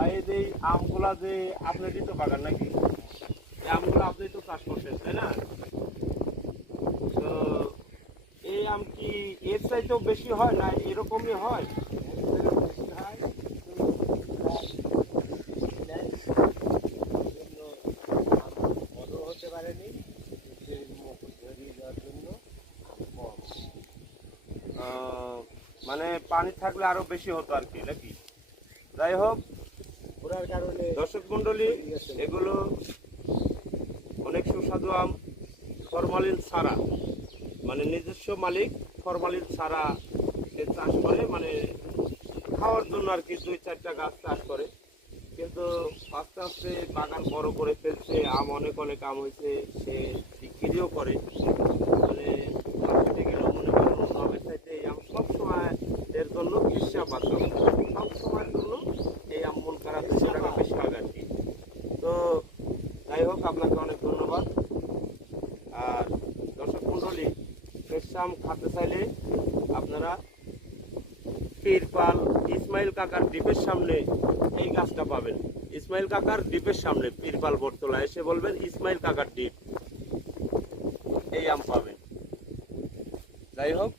ভাই এই যে আমগুলা যে আপনারই তো বাগান নাকি? এই আমগুলো আপনি তো চাষ করছেন তাই না? তো এই আম কি এর চাইতেও বেশি হয় না এরকমই হয়? বড় হতে পারেনি, মুকুট ধরিয়ে দেওয়ার জন্য কম। মানে পানি থাকলে আরো বেশি হতো আর কি নাকি? যাই হোক ওরার কারণে দর্শক মন্ডলী, এগুলো অনেক সুস্বাদু আম, ফরমালিন ছাড়া, মানে নিজস্ব মালিক ফরমালিন ছাড়া সে চাষ করে, মানে খাওয়ার জন্য আর কি 2-4টা গাছ চাষ করে। কিন্তু আস্তে আস্তে বাগান বড় করে ফেলছে, আম অনেক অনেক আম হয়েছে, সে বিক্রিও করে। মানে মার্কেটে গেলেও মনে করেন অন্য আমের চাইতে এই আম সবসময় এর জন্য হিসাব আছে, সবসময়ের জন্য এই আম মন খারাপ 200 টাকা বেশি হবে আর কি। তো যাই হোক আপনাকে অনেক ধন্যবাদ। আর দর্শক মন্ডলী, ফ্রেশ আম খেতে চাইলে আপনারা পীরপাল ইসমাইল কাকার দ্বীপের সামনে এই গাছটা পাবেন। ইসমাইল কাকার দ্বীপের সামনে পীরপাল বটতলা এসে বলবেন ইসমাইল কাকার দ্বীপ, এই আম পাবেন। যাই হোক